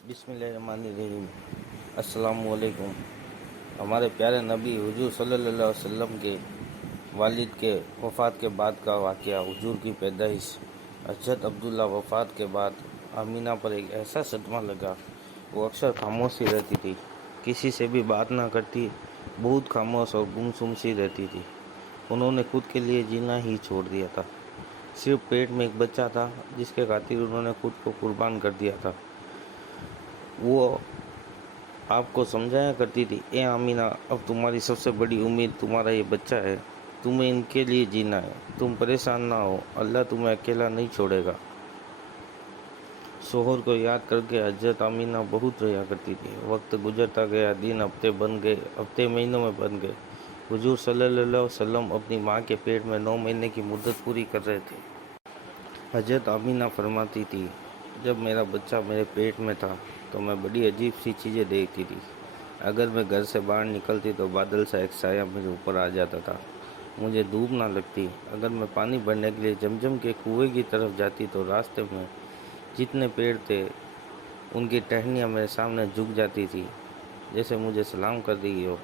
بسم اللہ الرحمن الرحیم۔ السلام علیکم۔ ہمارے پیارے نبی حضور صلی اللہ علیہ وسلم کے والد کے وفات کے بعد کا واقعہ، حضور کی پیدائش۔ حضرت عبداللہ وفات کے بعد آمینہ پر ایک ایسا صدمہ لگا۔ وہ اکثر خاموش سی رہتی تھی، کسی سے بھی بات نہ کرتی، بہت خاموش اور گمسم سی رہتی تھی۔ انہوں نے خود کے لیے جینا ہی چھوڑ دیا تھا۔ صرف پیٹ میں ایک بچہ تھا جس کے خاطر انہوں نے خود کو قربان کر دیا تھا۔ وہ آپ کو سمجھایا کرتی تھی، اے آمینہ، اب تمہاری سب سے بڑی امید تمہارا یہ بچہ ہے، تمہیں ان کے لیے جینا ہے، تم پریشان نہ ہو، اللہ تمہیں اکیلا نہیں چھوڑے گا۔ شوہر کو یاد کر کے حضرت آمینہ بہت رویا کرتی تھی۔ وقت گزرتا گیا، دن ہفتے بن گئے، ہفتے مہینوں میں بن گئے۔ حضور صلی اللہ علیہ وسلم اپنی ماں کے پیٹ میں 9 مہینے کی مدت پوری کر رہے تھے۔ حضرت آمینہ فرماتی تھی، جب میرا بچہ میرے پیٹ میں تھا تو میں بڑی عجیب سی چیزیں دیکھتی تھی۔ اگر میں گھر سے باہر نکلتی تو بادل سا ایک سایہ میرے اوپر آ جاتا تھا، مجھے دھوپ نہ لگتی۔ اگر میں پانی بھرنے کے لیے زمزم کے کنویں کی طرف جاتی تو راستے میں جتنے پیڑ تھے ان کی ٹہنیاں میرے سامنے جھک جاتی تھی، جیسے مجھے سلام کر رہی ہو۔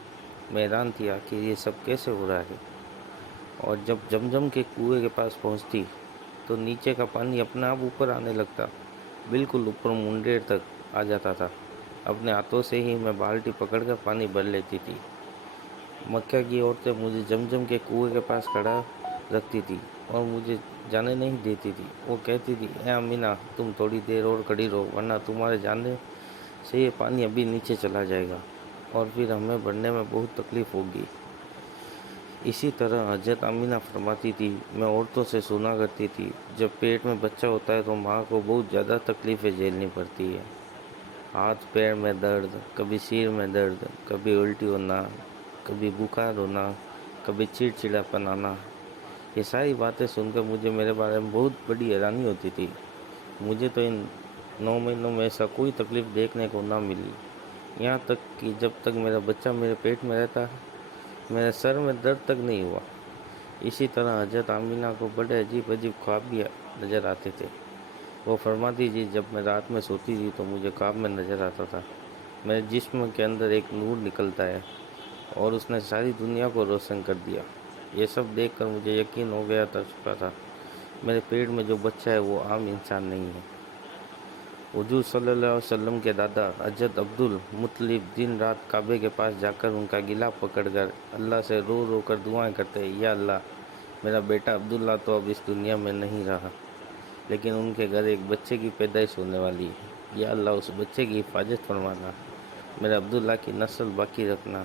میں حیران تھی، آخر یہ سب کیسے ہو رہا ہے؟ اور جب زمزم کے کنویں کے پاس پہنچتی تو نیچے کا پانی اپنے آپ اوپر آنے لگتا، بالکل اوپر منڈیر تک آ جاتا تھا۔ اپنے ہاتھوں سے ہی میں بالٹی پکڑ کر پانی بھر لیتی تھی۔ مکہ کی عورتیں مجھے زمزم کے کنویں کے پاس کھڑا رکھتی تھی اور مجھے جانے نہیں دیتی تھی۔ وہ کہتی تھی، اے آمینہ، تم تھوڑی دیر اور کھڑی رہو، ورنہ تمہارے جانے سے یہ پانی ابھی نیچے چلا جائے گا اور پھر ہمیں بھرنے میں بہت تکلیف ہوگی۔ اسی طرح حضرت آمینہ فرماتی تھی، میں عورتوں سے سنا کرتی تھی، جب پیٹ میں بچہ ہوتا ہے تو ماں کو بہت زیادہ تکلیفیں جھیلنی پڑتی ہے۔ ہاتھ پیر میں درد، کبھی سر میں درد، کبھی الٹی ہونا، کبھی بخار ہونا، کبھی چڑچڑاپن آنا۔ یہ ساری باتیں سن کر مجھے میرے بارے میں بہت بڑی حیرانی ہوتی تھی۔ مجھے تو ان 9 مہینوں میں ایسا کوئی تکلیف دیکھنے کو نہ ملی، یہاں تک کہ جب تک میرا بچہ میرے پیٹ میں رہتا میرے سر میں درد تک نہیں ہوا۔ اسی طرح حضرت آمینہ کو بڑے عجیب عجیب خواب بھی نظر آتے تھے۔ وہ فرماتی تھی، جب میں رات میں سوتی تھی تو مجھے خواب میں نظر آتا تھا میرے جسم کے اندر ایک نور نکلتا ہے اور اس نے ساری دنیا کو روشن کر دیا۔ یہ سب دیکھ کر مجھے یقین ہو گیا تھا میرے پیٹ میں جو بچہ ہے وہ عام انسان نہیں ہے۔ حضور صلی اللہ علیہ وسلم کے دادا حضرت عبد المطلب دن رات کعبے کے پاس جا کر ان کا گلا پکڑ کر اللہ سے رو رو کر دعائیں کرتے، یا اللہ، میرا بیٹا عبداللہ تو اب اس دنیا میں نہیں رہا، لیکن ان کے گھر ایک بچے کی پیدائش ہونے والی ہے، یا اللہ اس بچے کی حفاظت فرمانا، میرے عبداللہ کی نسل باقی رکھنا۔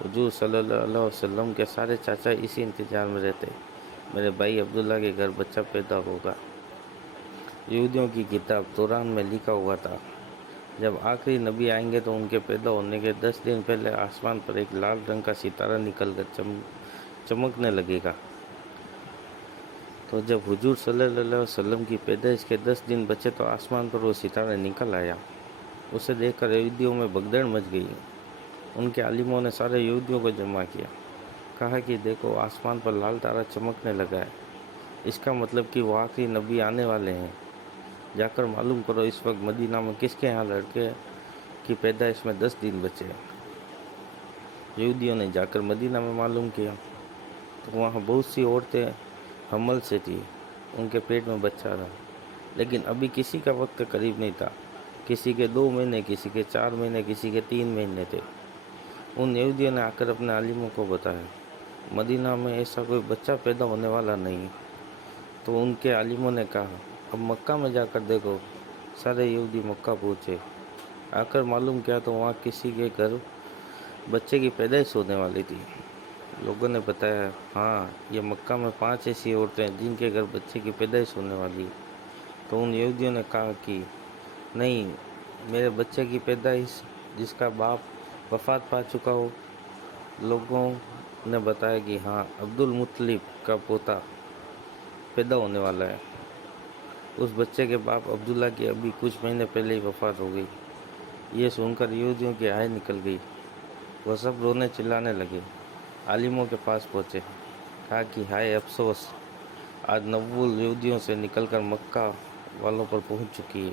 حضور صلی اللہ علیہ وسلم کے سارے چاچا اسی انتظار میں رہتے، میرے بھائی عبداللہ کے گھر بچہ پیدا ہوگا۔ یہودیوں کی کتاب تورات میں لکھا ہوا تھا، جب آخری نبی آئیں گے تو ان کے پیدا ہونے کے 10 دن پہلے آسمان پر ایک لال رنگ کا ستارہ نکل کر چمکنے لگے گا۔ تو جب حضور صلی اللہ علیہ وسلم کی پیدائش کے 10 دن بچے تو آسمان پر وہ ستارہ نکل آیا۔ اسے دیکھ کر یہودیوں میں بھگدڑ مچ گئی۔ ان کے عالموں نے سارے یہودیوں کو جمع کیا، کہا کہ دیکھو، آسمان پر لال تارا چمکنے لگا ہے، اس کا مطلب کہ وہ آخری نبی آنے والے ہیں۔ جا کر معلوم کرو اس وقت مدینہ میں کس کے ہاں لڑکے کی پیدائش میں 10 دن بچے ہیں۔ یہودیوں نے جا کر مدینہ میں معلوم کیا تو وہاں بہت سی عورتیں حمل سے تھی، ان کے پیٹ میں بچہ تھا، لیکن ابھی کسی کا وقت قریب نہیں تھا۔ کسی کے 2 مہینے، کسی کے 4 مہینے، کسی کے 3 مہینے تھے۔ ان یہودیوں نے آ کر اپنے عالموں کو بتایا، مدینہ میں ایسا کوئی بچہ پیدا ہونے والا نہیں۔ تو ان کے عالموں نے کہا، اب مکہ میں جا کر دیکھو۔ سارے یہودی مکہ پہنچے، آ کر معلوم کیا تو وہاں کسی کے گھر بچے کی پیدائش ہونے والی تھی۔ لوگوں نے بتایا، ہاں، یہ مکہ میں 5 ایسی عورتیں ہیں جن کے گھر بچے کی پیدائش ہونے والی ہے۔ تو ان یہودیوں نے کہا کہ نہیں، میرے بچے کی پیدائش جس کا باپ وفات پا چکا ہو۔ لوگوں نے بتایا کہ ہاں، عبد المطلب کا پوتا پیدا ہونے والا ہے۔ اس بچے کے باپ عبداللہ کی ابھی کچھ مہینے پہلے ہی وفات ہو گئی۔ یہ سن کر یہودیوں کی آہیں نکل گئی، وہ سب رونے چلانے لگے۔ عالموں کے پاس پہنچے، کہا کہ ہائے افسوس، آج نبوت یہودیوں سے نکل کر مکہ والوں پر پہنچ چکی ہے۔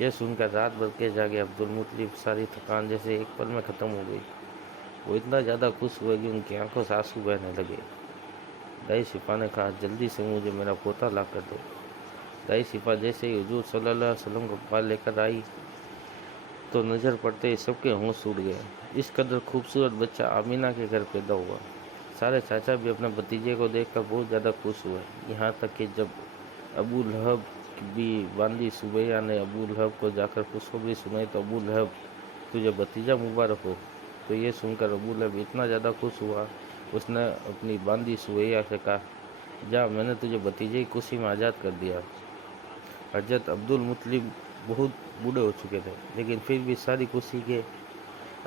یہ سن کر رات بھر کے جاگے عبدالمطلب ساری تھکان جیسے ایک پل میں ختم ہو گئی۔ وہ اتنا زیادہ خوش ہوئے کہ ان کی آنکھوں سے آنسو بہنے لگے۔ دائی شفا نے کہا، جلدی سے مجھے میرا پوتا لا کر دو۔ دائی شفا جیسے ہی حضور صلی اللہ علیہ وسلم کو پال لے کر آئی تو نظر پڑتے ہی سب کے ہوش اڑ گئے۔ اس قدر خوبصورت بچہ آمینہ کے گھر پیدا ہوا۔ سارے چاچا بھی اپنے بھتیجے کو دیکھ کر بہت زیادہ خوش ہوئے، یہاں تک کہ جب ابو لہب بھی باندی سبیہ نے ابو لہب کو جا کر خوشخبری سنائی تو ابو لہب، تجھے بھتیجا مبارک ہو۔ تو یہ سن کر ابو لہب اتنا زیادہ خوش ہوا، اس نے اپنی باندی سبیہ سے کہا، جا، میں نے تجھے بھتیجے کی خوشی میں آزاد کر دیا۔ حضرت عبدالمطلب بہت بوڑھے ہو چکے تھے، لیکن پھر بھی ساری خوشی کے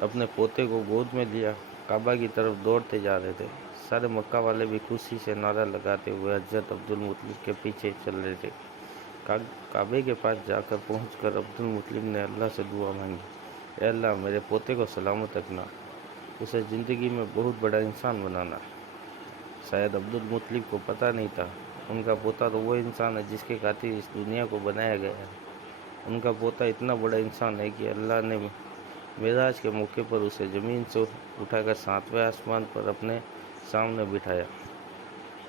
اپنے پوتے کو گود میں لیا کعبہ کی طرف دوڑتے جا رہے تھے۔ سارے مکہ والے بھی خوشی سے نعرہ لگاتے ہوئے حضرت عبدالمطلب کے پیچھے چل رہے تھے۔ کعبے کے پاس جا کر پہنچ کر عبدالمطلب نے اللہ سے دعا مانگی، اے اللہ، میرے پوتے کو سلامت رکھنا، اسے زندگی میں بہت بڑا انسان بنانا۔ شاید عبدالمطلب کو پتہ نہیں تھا، ان کا پوتا تو وہ انسان ہے جس کے خاطر اس دنیا کو بنایا گیا ہے۔ ان کا پوتا اتنا بڑا انسان ہے کہ اللہ نے معراج کے موقع پر اسے زمین سے اٹھا کر 7ویں آسمان پر اپنے سامنے بٹھایا،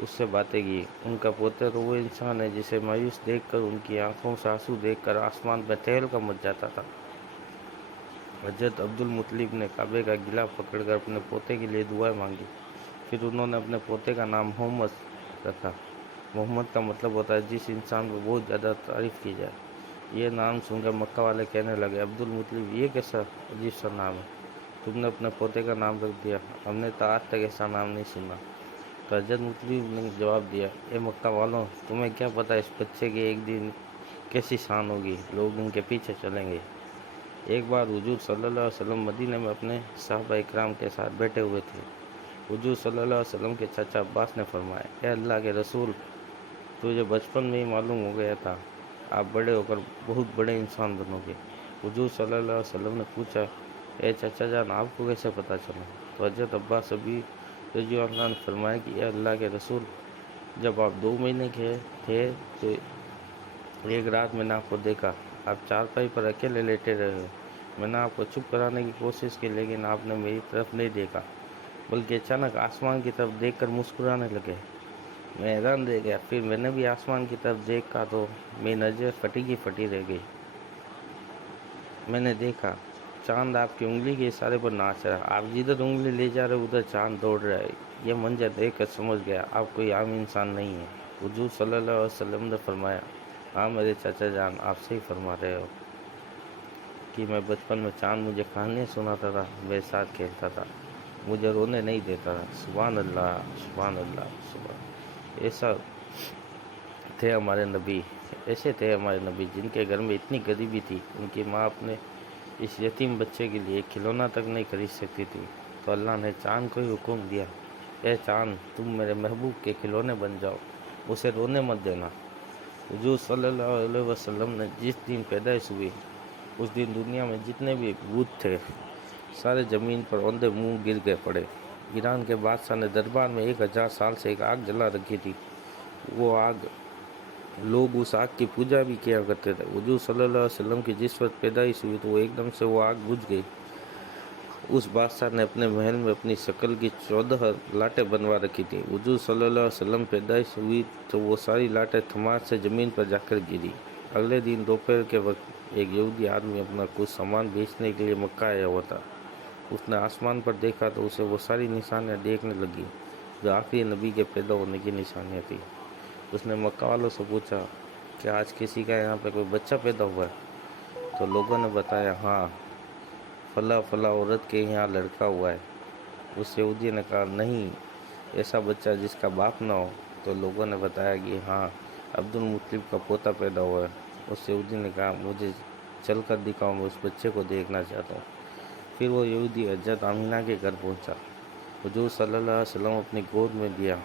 اس سے باتیں کی۔ ان کا پوتا تو وہ انسان ہے جسے مایوس دیکھ کر، ان کی آنکھوں سے آنسو دیکھ کر آسمان پہ تہلکا مچ جاتا تھا۔ حضرت عبدالمطلب نے کعبے کا غلاف پکڑ کر اپنے پوتے کے لیے دعائیں مانگی۔ پھر انہوں نے اپنے پوتے کا نام محمد رکھا۔ محمد کا مطلب ہوتا ہے جس انسان کو بہت زیادہ تعریف کی جائے۔ یہ نام سن کر مکہ والے کہنے لگے، عبدالمطلب، یہ کیسا عجیب سا نام ہے، تم نے اپنے پوتے کا نام رکھ دیا، ہم نے تو آج تک ایسا نام نہیں سنا۔ تو حضرت مطلب نے جواب دیا، اے مکہ والوں، تمہیں کیا پتہ اس بچے کے ایک دن کیسی شان ہوگی، لوگ ان کے پیچھے چلیں گے۔ ایک بار حضور صلی اللہ علیہ وسلم مدینہ میں اپنے صحابہ اکرام کے ساتھ بیٹھے ہوئے تھے۔ حضور صلی اللہ علیہ وسلم کے چچا عباس نے فرمایا، اے اللہ کے رسول، تجھے بچپن میں ہی معلوم ہو گیا تھا، آپ بڑے ہو کر بہت بڑے انسان بنو گے۔ حضور صلی اللہ علیہ وسلم نے پوچھا، اے چچا جان، آپ کو کیسے پتہ چلا؟ تو حضرت عباس رضی اللہ عنہ نے فرمایا کہ اے اللہ کے رسول، جب آپ 2 مہینے کے تھے تو ایک رات میں نے آپ کو دیکھا، آپ چارپائی پر اکیلے لیٹے رہے ہو۔ میں نے آپ کو چپ کرانے کی کوشش کی، لیکن آپ نے میری طرف نہیں دیکھا، بلکہ اچانک آسمان کی طرف دیکھ کر مسکرانے لگے۔ میں حیران رہ گیا، پھر میں نے بھی آسمان کی طرف دیکھا تو میری نظر پھٹی کی پھٹی رہ گئی۔ میں نے دیکھا چاند آپ کی انگلی کے اشارے پر ناچ رہا، آپ جدھر انگلی لے جا رہے ادھر چاند دوڑ رہا ہے۔ یہ منظر دیکھ کر سمجھ گیا آپ کوئی عام انسان نہیں ہے۔ حضور صلی اللہ علیہ وسلم نے فرمایا، ہاں میرے چچا جان، آپ صحیح فرما رہے ہو کہ میں بچپن میں چاند مجھے کہانیاں سناتا تھا، میرے ساتھ کھیلتا تھا، مجھے رونے نہیں دیتا تھا۔ سبحان اللہ، سبحان اللہ، سبحان۔ ایسے تھے ہمارے نبی جن کے گھر میں اتنی غریبی تھی، ان کی ماں اپنے اس یتیم بچے کے لیے ایک کھلونا تک نہیں خرید سکتی تھی، تو اللہ نے چاند کو ہی حکم دیا، اے چاند، تم میرے محبوب کے کھلونے بن جاؤ، اسے رونے مت دینا۔ حضور صلی اللہ علیہ وسلم نے جس دن پیدائش ہوئی، اس دن دنیا میں جتنے بھی بت تھے سارے زمین پر اوندے منہ گر گئے پڑے۔ ایران کے بادشاہ نے دربار میں 1000 سال سے ایک آگ جلا رکھی تھی، وہ آگ، لوگ اس آگ کی پوجا بھی کیا کرتے تھے۔ حضور صلی اللہ علیہ وسلم کی جس وقت پیدائش ہوئی تو وہ ایک دم سے وہ آگ بجھ گئی۔ اس بادشاہ نے اپنے محل میں اپنی شکل کی 14 لاٹیں بنوا رکھی تھیں۔ حضور صلی اللہ علیہ وسلم پیدائش ہوئی تو وہ ساری لاٹیں تھماس سے زمین پر جا کر گری۔ اگلے دن دوپہر کے وقت ایک یہودی آدمی اپنا کچھ سامان بیچنے کے لیے مکہ آیا ہوا تھا۔ اس نے آسمان پر دیکھا تو اسے وہ ساری نشانیاں دیکھنے لگی جو آخری نبی کے پیدا ہونے کی نشانیاں تھیں۔ اس نے مکہ والوں سے پوچھا، کیا آج کسی کا یہاں پہ کوئی بچہ پیدا ہوا ہے؟ تو لوگوں نے بتایا، ہاں، فلاں فلاں عورت کے یہاں لڑکا ہوا ہے۔ اس یہودی نے کہا، نہیں، ایسا بچہ جس کا باپ نہ ہو؟ تو لوگوں نے بتایا کہ ہاں، عبدالمطلب کا پوتا پیدا ہوا ہے۔ اس یہودی نے کہا، مجھے چل کر دکھاؤ، میں اس بچے کو دیکھنا چاہتا ہوں۔ پھر وہ یہودی حضرت آمینہ کے گھر پہنچا، حضور صلی اللہ علیہ وسلم اپنی گود میں دیا،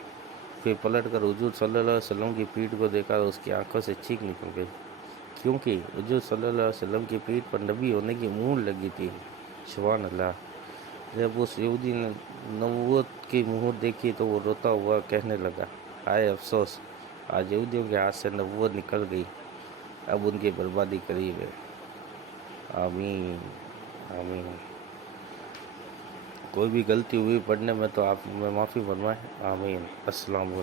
پھر پلٹ کر حضور صلی اللہ علیہ وسلم کی پیٹھ کو دیکھا تو اس کی آنکھوں سے چیخ نکل گئی، کیونکہ حضور صلی اللہ علیہ وسلم کی پیٹھ پر نبی ہونے کی مہر لگی تھی۔ سبحان اللہ۔ جب اس یہودی نے نبوت کی مہر دیکھی تو وہ روتا ہوا کہنے لگا، ہائے افسوس، آج یہودیوں کے ہاتھ سے نبوت نکل گئی، اب ان کی بربادی قریب ہے۔ آمین آمین۔ کوئی بھی غلطی ہوئی پڑھنے میں تو آپ میں معافی فرمائیں، آمین۔ السلام علیکم۔